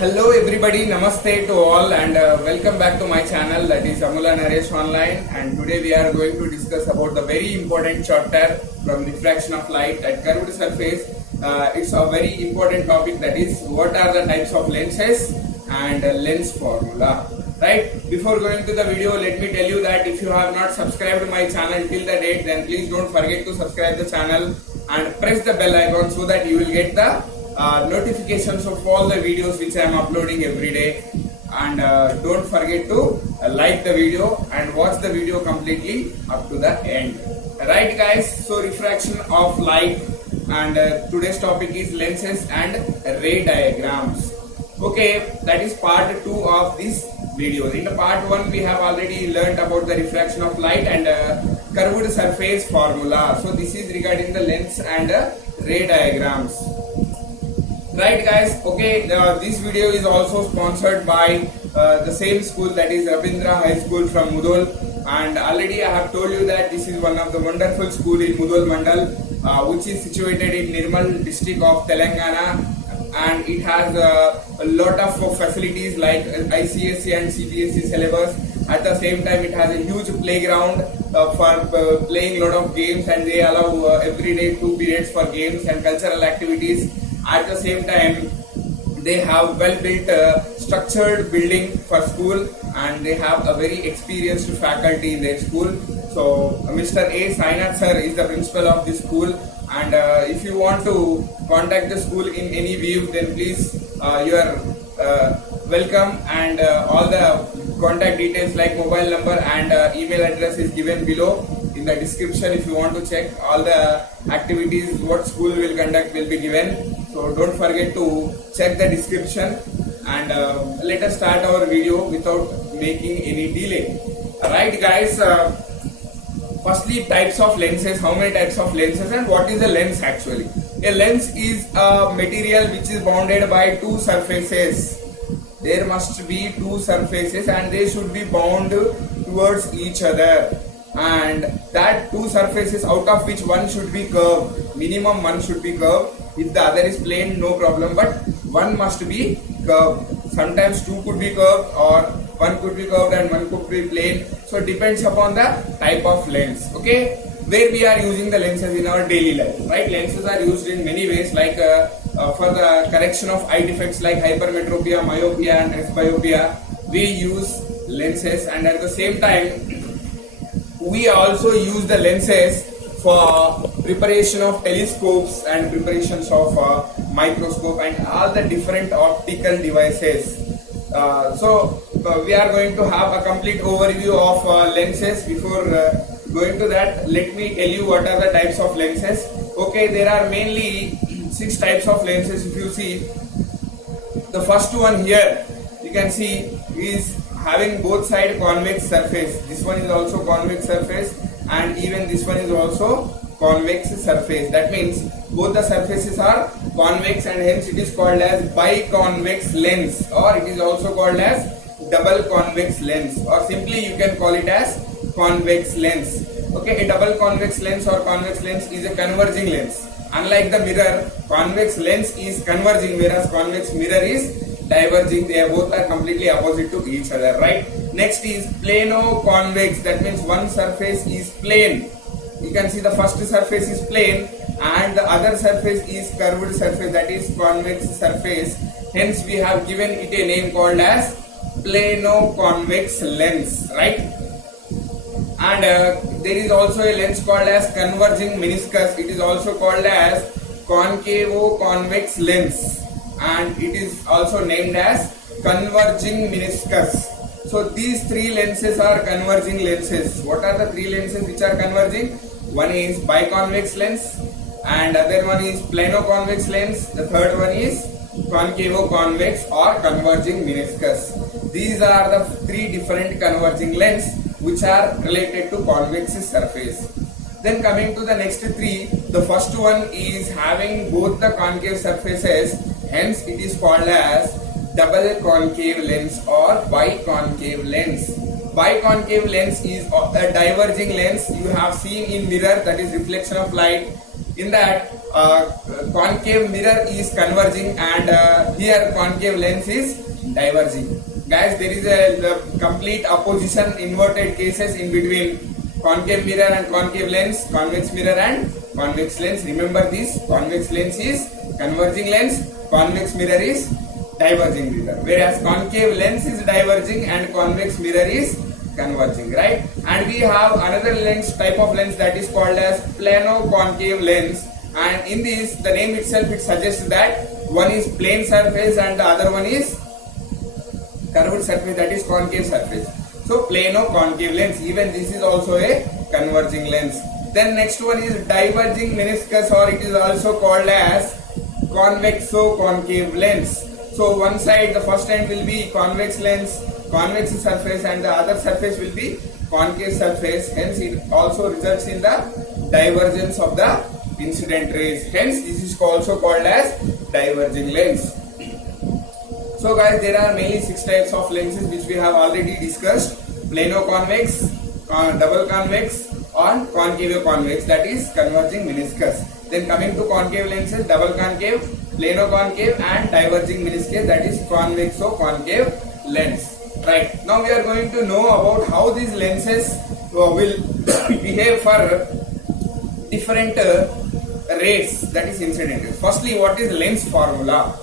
Hello everybody, namaste to all and welcome back to my channel, that is Amula Naresh Online, and today we are going to discuss about the very important chapter from refraction of light at curved surface. It's a very important topic, that is what are the types of lenses and lens formula. Right, before going to the video, let me tell you that if you have not subscribed to my channel till the date, then please don't forget to subscribe the channel and press the bell icon so that you will get the notifications of all the videos which I am uploading every day. And don't forget to like the video and watch the video completely up to the end. Right guys, so refraction of light, and today's topic is lenses and ray diagrams. Okay, that is part 2 of this video. In the part 1 we have already learned about the refraction of light and curved surface formula. So this is regarding the lens and ray diagrams. Right guys, okay, this video is also sponsored by the same school, that is Rabindra High School from Mudhol, and already I have told you that this is one of the wonderful school in Mudhol Mandal, which is situated in Nirmal district of Telangana, and it has a lot of facilities like ICSE and CBSE syllabus. At the same time, it has a huge playground for playing lot of games, and they allow every day 2 periods for games and cultural activities. At the same time, they have well built structured building for school, and they have a very experienced faculty in their school. So Mr. A. Sainath sir is the principal of this school, and if you want to contact the school in any view, then please you are welcome, and all the contact details like mobile number and email address is given below in the description. If you want to check all the activities what school will conduct will be given, so don't forget to check the description, and let us start our video without making any delay. Alright guys, firstly, types of lenses. How many types of lenses and what is a lens actually? A lens is a material which is bounded by 2 surfaces. There must be 2 surfaces and they should be bound towards each other, and that 2 surfaces, out of which one should be curved. Minimum one should be curved. If the other is plain, no problem, but one must be curved. Sometimes 2 could be curved, or 1 could be curved and 1 could be plain. So depends upon the type of lens. Okay, where we are using the lenses in our daily life, right? Lenses are used in many ways, like for the correction of eye defects like hypermetropia, myopia and presbyopia, we use lenses, and at the same time we also use the lenses for preparation of telescopes and preparations of microscope and all the different optical devices. So we are going to have a complete overview of lenses. Before going to that, let me tell you what are the types of lenses. Okay, there are mainly 6 types of lenses. If you see the first one here, you can see is having both side convex surface. This one is also convex surface, and even this one is also convex surface. That means both the surfaces are convex, and hence it is called as biconvex lens, or it is also called as double convex lens, or simply you can call it as convex lens. Okay, a double convex lens or convex lens is a converging lens. Unlike the mirror, convex lens is converging, whereas convex mirror is diverging. They both are completely opposite to each other, right? Next is plano-convex. That means one surface is plane. You can see the first surface is plane and the other surface is curved surface, that is convex surface. Hence we have given it a name called as plano-convex lens, right? And there is also a lens called as converging meniscus. It is also called as concavo-convex lens, and it is also named as converging meniscus. So these 3 lenses are converging lenses. What are the 3 lenses which are converging? One is biconvex lens, and other one is plano-convex lens. The third one is concavo-convex or converging meniscus. These are the 3 different converging lens which are related to convex surface. Then coming to the next 3, the first one is having both the concave surfaces, hence it is called as double concave lens or biconcave lens. Biconcave lens is a diverging lens. You have seen in mirror, that is reflection of light. In that concave mirror is converging and here concave lens is diverging. Guys, there is a complete opposition inverted cases in between concave mirror and concave lens, convex mirror and convex lens. Remember this, convex lens is converging lens, convex mirror is diverging mirror, whereas concave lens is diverging and convex mirror is converging, right? And we have another lens, type of lens, that is called as plano concave lens, and in this the name itself it suggests that one is plane surface and the other one is curved surface, that is concave surface. So plano concave lens, even this is also a converging lens. Then next one is diverging meniscus, or it is also called as convexo concave lens. So one side, the first end will be convex lens, convex surface, and the other surface will be concave surface. Hence it also results in the divergence of the incident rays. Hence this is also called as diverging lens. So guys, there are mainly 6 types of lenses which we have already discussed: plano convex, double convex, and concave convex, that is converging meniscus. Then coming to concave lenses, double concave, plano concave, and diverging meniscus, that is convexo concave lens. Right, now we are going to know about how these lenses will behave for different rays, that is incident rays. Firstly, what is lens formula?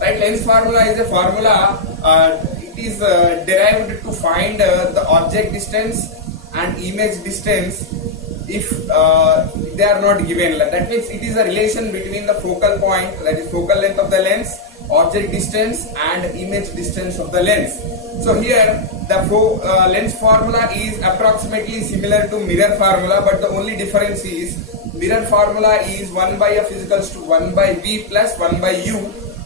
Right, lens formula is a formula, it is derived to find the object distance and image distance if they are not given. That means it is a relation between the focal point, that is focal length of the lens, object distance and image distance of the lens. So here the lens formula is approximately similar to mirror formula, but the only difference is mirror formula is 1 by f is equals to 1 by v plus 1 by u,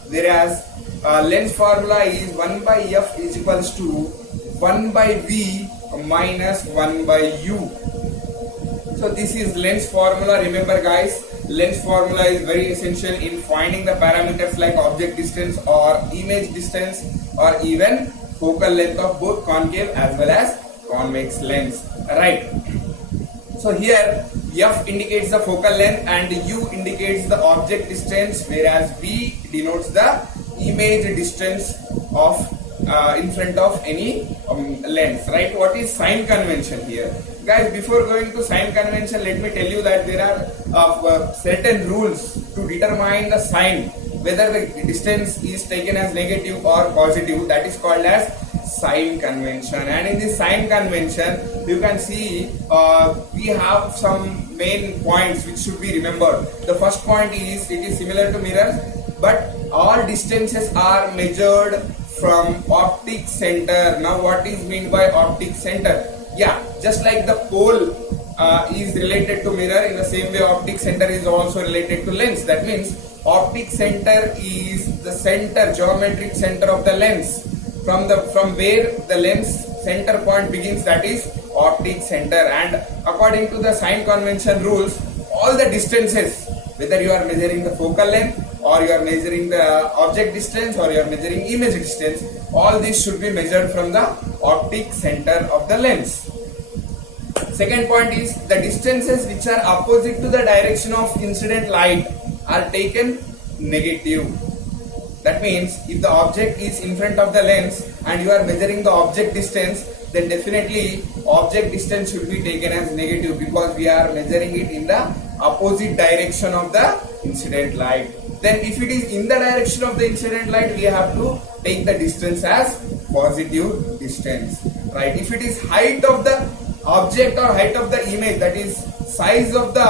whereas lens formula is 1 by f is equals to 1 by v minus 1 by u. So this is lens formula. Remember guys, lens formula is very essential in finding the parameters like object distance or image distance or even focal length of both concave as well as convex lens. Right. So here f indicates the focal length and u indicates the object distance, whereas v denotes the image distance of in front of any lens. Right. What is sign convention here? Guys, before going to sign convention, let me tell you that there are certain rules to determine the sign, whether the distance is taken as negative or positive. That is called as sign convention. And in this sign convention, you can see we have some main points which should be remembered. The first point is it is similar to mirror, but all distances are measured from optic center. Now what is meant by optic center? Yeah, just like the pole is related to mirror, in the same way optic center is also related to lens. That means optic center is the center, geometric center of the lens. From where the lens center point begins, that is optic center. And according to the sign convention rules, all the distances, whether you are measuring the focal length or you are measuring the object distance or you are measuring image distance, all these should be measured from the optic center of the lens. Second point is the distances which are opposite to the direction of incident light are taken negative. That means if the object is in front of the lens and you are measuring the object distance, then definitely object distance should be taken as negative, because we are measuring it in the opposite direction of the incident light. Then if it is in the direction of the incident light, we have to take the distance as positive distance. Right? If it is height of the object or height of the image, that is size of the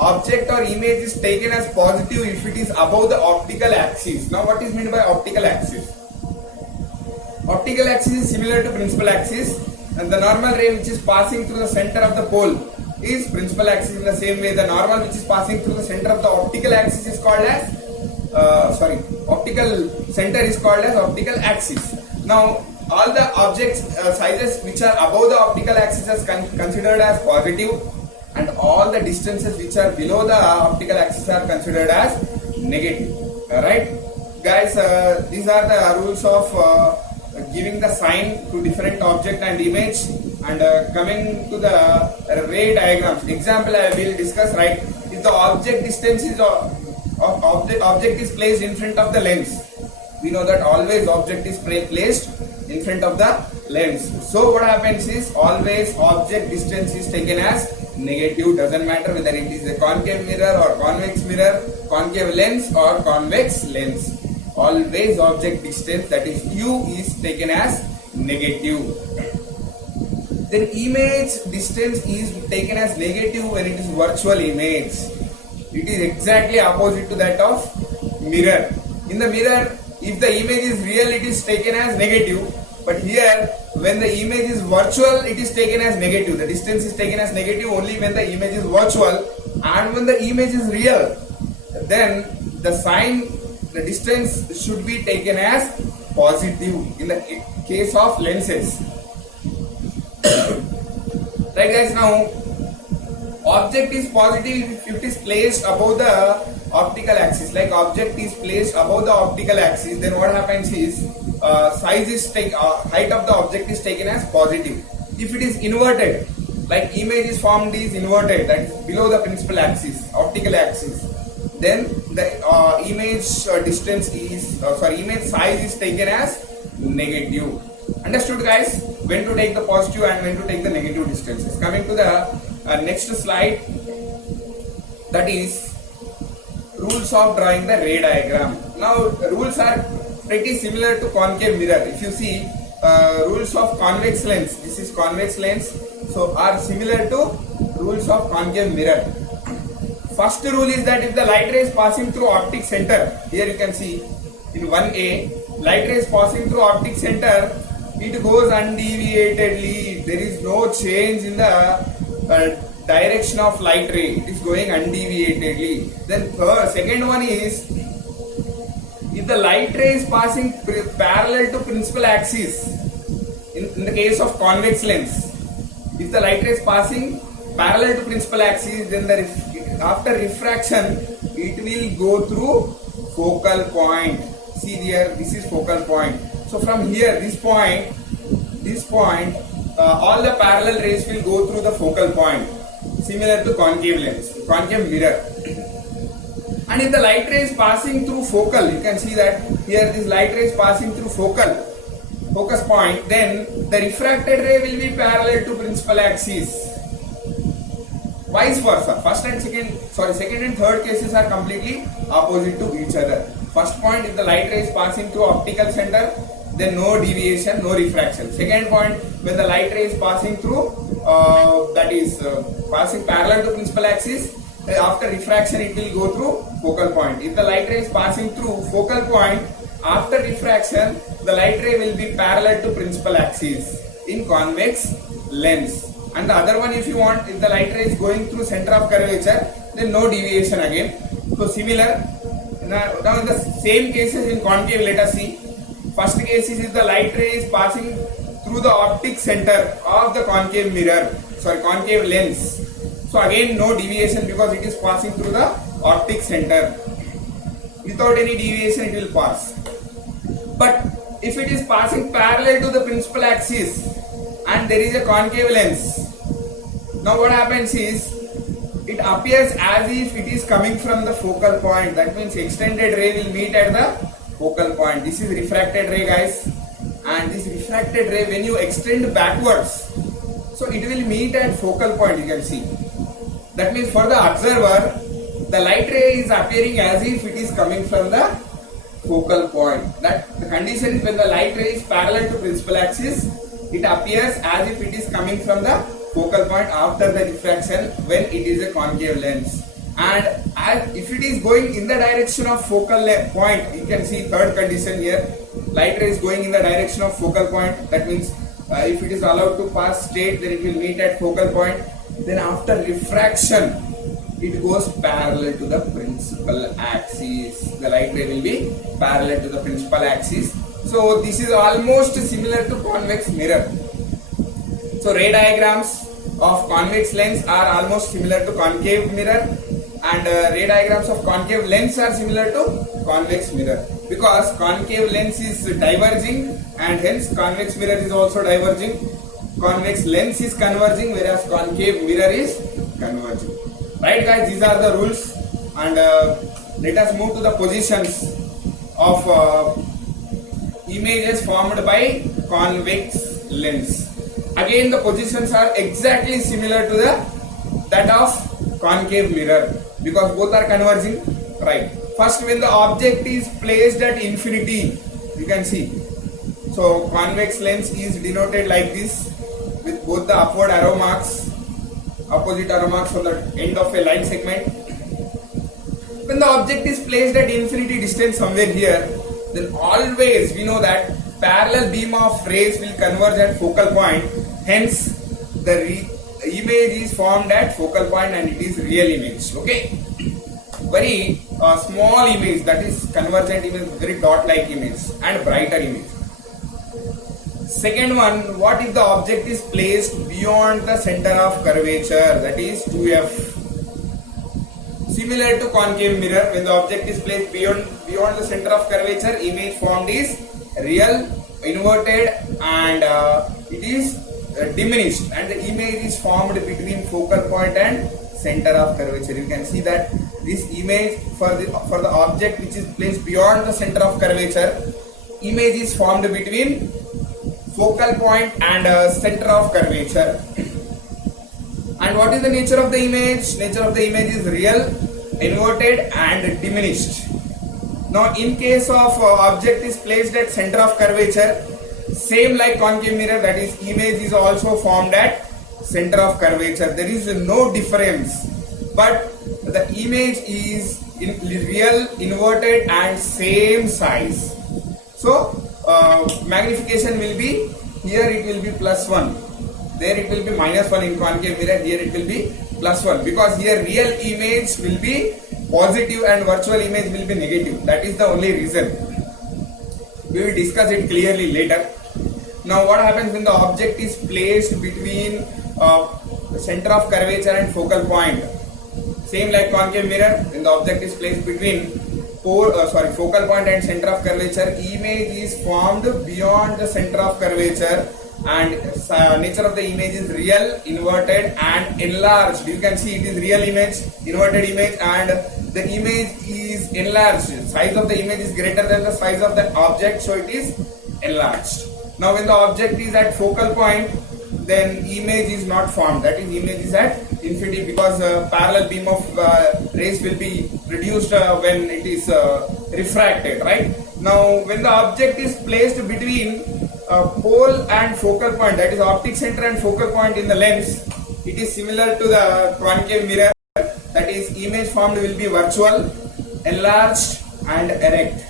object or image, is taken as positive if it is above the optical axis. Now what is meant by optical axis? Optical axis is similar to principal axis, and the normal ray which is passing through the center of the pole is principal axis. In the same way, the normal which is passing through the center of the optical axis is called as optical center is called as optical axis. Now all the objects sizes which are above the optical axis is considered as positive, and all the distances which are below the optical axis are considered as negative. Alright guys, these are the rules of giving the sign to different object and image. And coming to the ray diagrams, example I will discuss. Right, if if the object distance is object is placed in front of the lens. We know that always object is placed in front of the lens. So what happens is always object distance is taken as negative. Doesn't matter whether it is a concave mirror or convex mirror, concave lens or convex lens. Always object distance, that is U, is taken as negative. Then image distance is taken as negative when it is virtual image. It is exactly opposite to that of mirror. In the mirror, if the image is real, it is taken as negative. But here, when the image is virtual, it is taken as negative. The distance is taken as negative only when the image is virtual. And when the image is real, then the distance should be taken as positive in the case of lenses. Right guys, now object is positive if it is placed above the optical axis. Like object is placed above the optical axis, then what happens is height of the object is taken as positive. If it is inverted, like image is formed is inverted, that is below the principal axis, optical axis, then the image size is taken as negative. Understood guys? When to take the positive and when to take the negative distances. Coming to the next slide, that is rules of drawing the ray diagram. Now rules are pretty similar to concave mirror. If you see rules of convex lens, this is convex lens, so are similar to rules of concave mirror. First rule is that if the light ray is passing through optic center, here you can see in 1A, light ray is passing through optic center, it goes undeviatedly. There is no change in the direction of light ray. It is going undeviatedly. Then second one is, if the light ray is passing parallel to principal axis, in the case of convex lens, if the light ray is passing parallel to principal axis, then after refraction it will go through focal point. See here, this is focal point. So from here, this point, all the parallel rays will go through the focal point, similar to concave lens, concave mirror. And if the light ray is passing through focal, you can see that here this light ray is passing through focus point, then the refracted ray will be parallel to principal axis. Vice versa. Second and third cases are completely opposite to each other. First point, if the light ray is passing through optical center, then no deviation, no refraction. Second point, when the light ray is passing through, passing parallel to principal axis, after refraction it will go through focal point. If the light ray is passing through focal point, after refraction, the light ray will be parallel to principal axis in convex lens. And the other one, if you want, if the light ray is going through center of curvature, then no deviation again. So similar. Now in the same cases in concave, let us see. First case is if the light ray is passing through the optic center of the concave lens. So again no deviation because it is passing through the optic center. Without any deviation it will pass. But if it is passing parallel to the principal axis and there is a concave lens, now what happens is, it appears as if it is coming from the focal point. That means extended ray will meet at the focal point. This is refracted ray guys, and this refracted ray, when you extend backwards, so it will meet at focal point, you can see. That means for the observer, the light ray is appearing as if it is coming from the focal point. That the condition is when the light ray is parallel to principal axis, it appears as if it is coming from the focal point after the diffraction when it is a concave lens. And if it is going in the direction of focal point, you can see third condition here, light ray is going in the direction of focal point. That means if it is allowed to pass straight, then it will meet at focal point. Then after refraction, it goes parallel to the principal axis. The light ray will be parallel to the principal axis. So this is almost similar to convex mirror. So ray diagrams of convex lens are almost similar to concave mirror, and ray diagrams of concave lens are similar to convex mirror, because concave lens is diverging and hence convex mirror is also diverging. Convex lens is converging whereas concave mirror is converging. Right guys, these are the rules, and let us move to the positions of images formed by convex lens. Again, the positions are exactly similar to that of concave mirror because both are converging. Right. First, when the object is placed at infinity, you can see. So convex lens is denoted like this with both the upward arrow marks, opposite arrow marks on the end of a line segment. When the object is placed at infinity distance somewhere here, then always we know that parallel beam of rays will converge at focal point. Hence, the image is formed at focal point and it is real image. Okay, very small image, that is convergent image, very dot-like image and brighter image. Second one, what if the object is placed beyond the center of curvature, that is 2f. Similar to concave mirror, when the object is placed beyond the center of curvature, image formed is real, inverted, and it is diminished, and the image is formed between focal point and center of curvature. You can see that this image for the object which is placed beyond the center of curvature, image is formed between focal point and center of curvature. And what is the nature of the image? Nature of the image is real, inverted and diminished. Now in case of object is placed at center of curvature, same like concave mirror, that is image is also formed at center of curvature. There is no difference, but the image is in real, inverted and same size. So magnification will be, here it will be +1, there it will be -1 in concave mirror, here it will be +1, because here real image will be positive and virtual image will be negative. That is the only reason. We will discuss it clearly later. Now what happens when the object is placed between the center of curvature and focal point? Same like concave mirror, when the object is placed between focal point and center of curvature, image is formed beyond the center of curvature, and nature of the image is real, inverted and enlarged. You can see it is real image, inverted image, and the image is enlarged. Size of the image is greater than the size of the object, so it is enlarged. Now when the object is at focal point, then image is not formed, that is image is at infinity, because parallel beam of rays will be reduced when it is refracted, right? Now when the object is placed between pole and focal point, that is optic center and focal point in the lens, it is similar to the concave mirror, that is image formed will be virtual, enlarged and erect.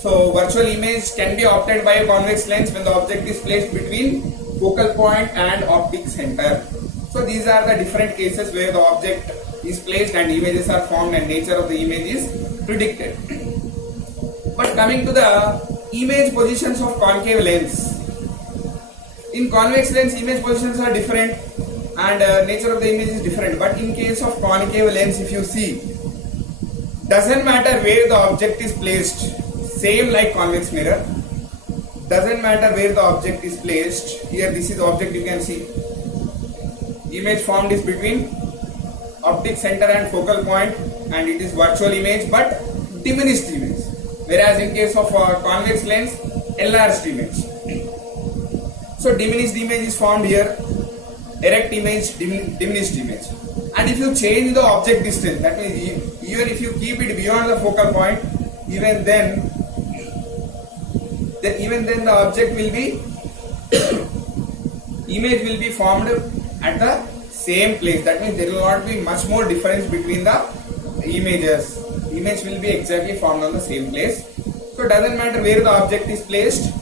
So virtual image can be obtained by a convex lens when the object is placed between focal point and optic center. So these are the different cases where the object is placed and images are formed and nature of the image is predicted. But coming to the image positions of concave lens. In convex lens, image positions are different and nature of the image is different. But in case of concave lens, if you see, doesn't matter where the object is placed, same like convex mirror, doesn't matter where the object is placed. Here this is the object, you can see. Image formed is between optic center and focal point, and it is virtual image but diminished image. Whereas in case of convex lens, enlarged image. So diminished image is formed here, erect image, diminished image. And if you change the object distance, that means even if you keep it beyond the focal point, even then the object will be image will be formed at the same place. That means there will not be much more difference between the images. Image will be exactly formed on the same place. So it doesn't matter where the object is placed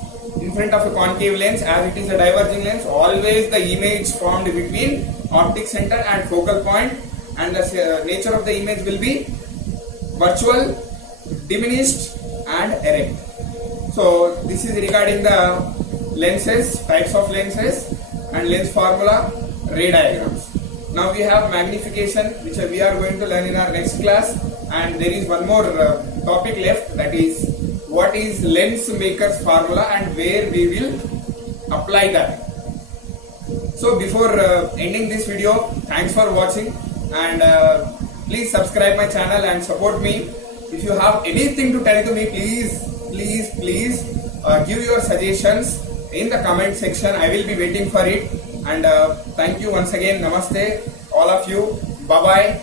in front of a concave lens, as it is a diverging lens, always the image formed between optic center and focal point, and the nature of the image will be virtual, diminished and erect. So this is regarding the lenses, types of lenses and lens formula, ray diagrams. Now we have magnification, which we are going to learn in our next class, and there is one more topic left, that is what is lens maker's formula and where we will apply that. So before ending this video, thanks for watching. and please subscribe my channel and support me. If you have anything to tell to me, please give your suggestions in the comment section. I will be waiting for it. And thank you once again. Namaste, all of you. Bye bye.